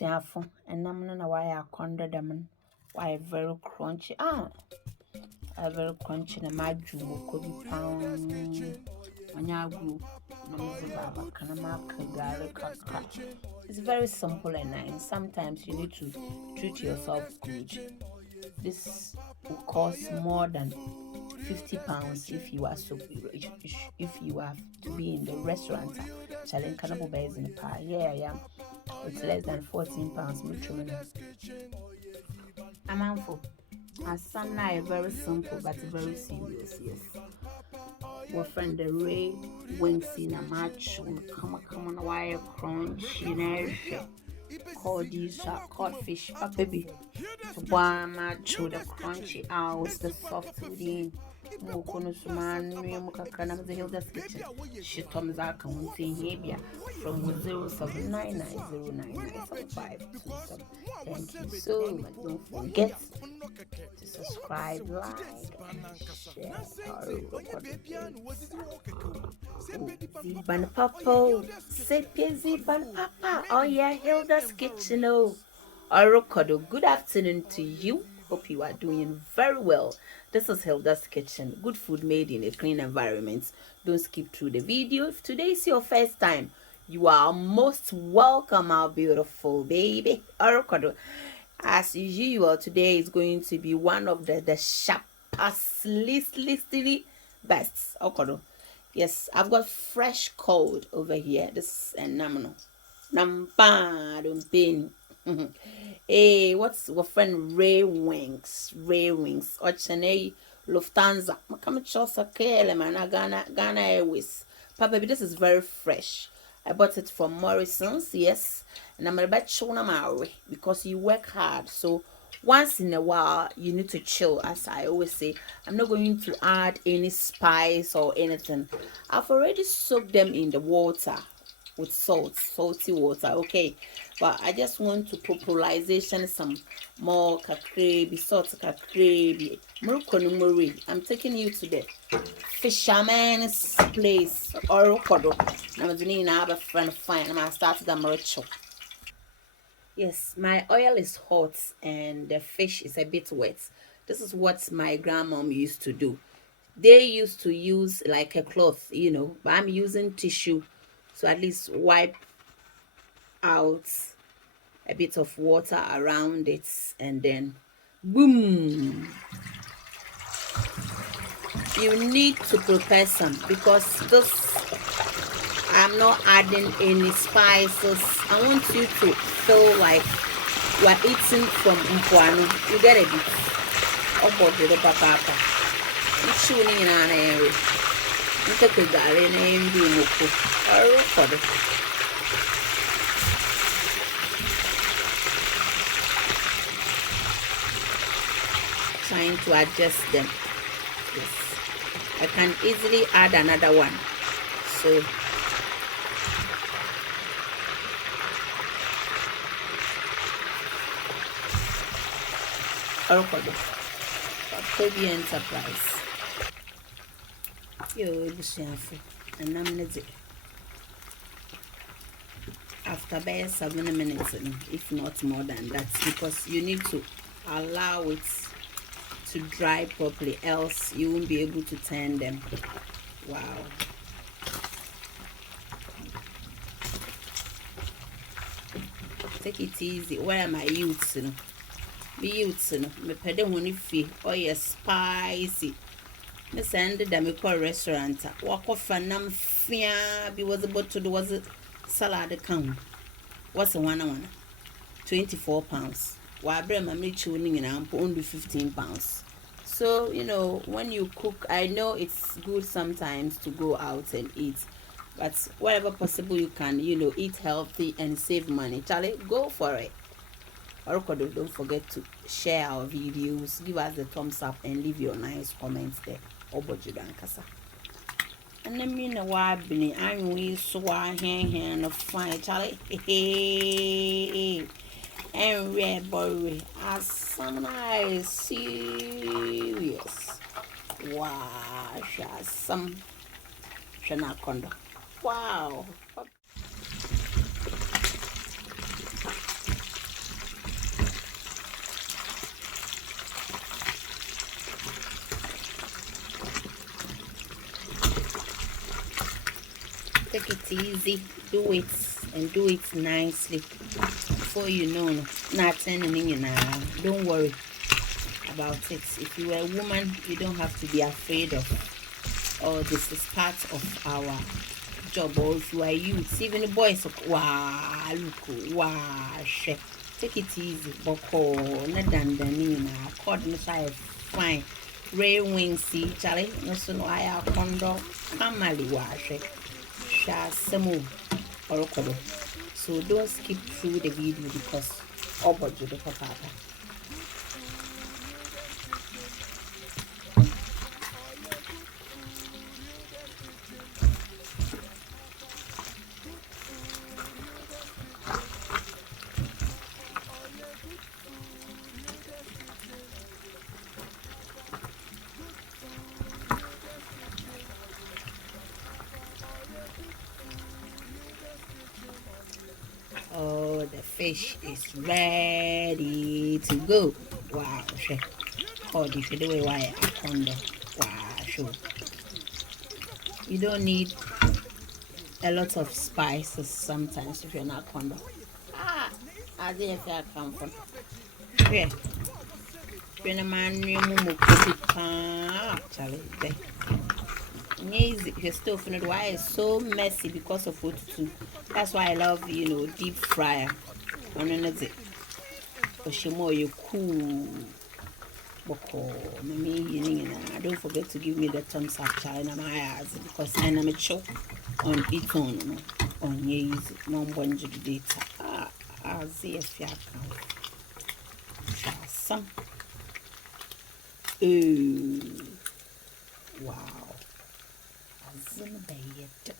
Ebusiafo, and I'm not why I condemn them. Why very crunchy. Very crunchy. Na my jewel could be pound. Anyagu, Namazibaba, Kanamaka, garlic, kakra. It's very simple and nice. Sometimes you need to treat yourself good. This will cost more than £50 if you are if you have to be in the restaurant. Challenge cannibal bears in the pie. Yeah, yeah. It's less than £14. I'm handful. As some now very simple but very serious, yes. Our friend the Ray wings in a match will come on wire crunch, you know. Call these codfish, baby. One match with the crunchy hours, the soft within. Mukono suman mukakana the Hilda's kitchen. She toms our counting here from 0799099752. Thank you so much. Don't forget to subscribe, like, and share our Ziban Papa, Sepia Ziban Papa. Oh yeah, Hilda's kitchen. Oh, Orokodo. Good afternoon to you. Hope you are doing very well. This is Hilda's kitchen. Good food made in a clean environment. Don't skip through the video. If today is your first time, you are most welcome, our beautiful baby. Orokodo. As usual, today is going to be one of the sharpest, listly best. Orokodo. Yes, I've got fresh cold over here. This is phenomenal. Nampa, don't pain. Hey, what's your friend Ray Wings? Ray Wings. Ochane Lufthansa. Ghana Airways. Papa, this is very fresh. I bought it from Morrison's, yes. And I'm about to show them because you work hard. So once in a while, you need to chill. As I always say, I'm not going to add any spice or anything. I've already soaked them in the water with salty water, okay, but I just want to popularization some more kakrebi, salt kakrebi. I'm taking you to the fisherman's place or kodo. I'm doing a friend fine. I'm gonna start the moricho. Yes, my oil is hot and the fish is a bit wet. This is what my grandmom used to do. They used to use like a cloth, but I'm using tissue, so at least wipe out a bit of water around it and then boom. You need to prepare some because this I'm not adding any spices. I want you to feel like you are eating from Mpuano. You get a bit of the papa. It's tuning in an area. You take a garden and do moko or record. Trying to adjust them. Yes. I can easily add another one. So Baby Enterprise. Yo, and I'm after about 7 minutes, if not more than that, because you need to allow it to dry properly, else you won't be able to turn them. Wow. Take it easy. Where are my youths? Be youths, me pede honey fee. Oh yes, spicy. Me send them a call restaurant. Walk off and nam fia. Be was about to do was a salad account. What's a one? £24. Why bring my meat tuning in and only £15. So when you cook, I know it's good sometimes to go out and eat, but wherever possible you can eat healthy and save money. Charlie, go for it. Don't forget to share our videos, give us the thumbs up and leave your nice comments there. Obojudankasa. And then me why been we so hand of fine Charlie. And red boy as some nice serious. Wow, some Shanaconda. Wow. Take it easy. Do it and do it nicely. Before you know, not turning now. Don't worry about it. If you are a woman, you don't have to be afraid of. Oh, this is part of our job. Or if you are youth, even the boys, wow, look, wow, shit. Take it easy. Boko, not dandanina. Cord Messiah, fine. Ray Wingsy, Charlie, no sooner I are condo, family wash it. Shasamu or Kodo. So don't skip through the video because all but you the papa. Oh, the fish is ready to go. Wow, sure. Oh, if you do it, why I condo. Wow, sure. You don't need a lot of spices sometimes if you're not condo. Ah, I didn't feel comfort. Yeah. When a man you move actually, easy. Your stuff and why it's so messy because of what to do. That's why I love, deep fryer. On another, but she more you cool. Boko, me, don't forget to give me the thumbs up, child, in my eyes because I'm a choke on it on easy. No one to data. I'll see if you can. Some. Ooh, wow. Azin bayet.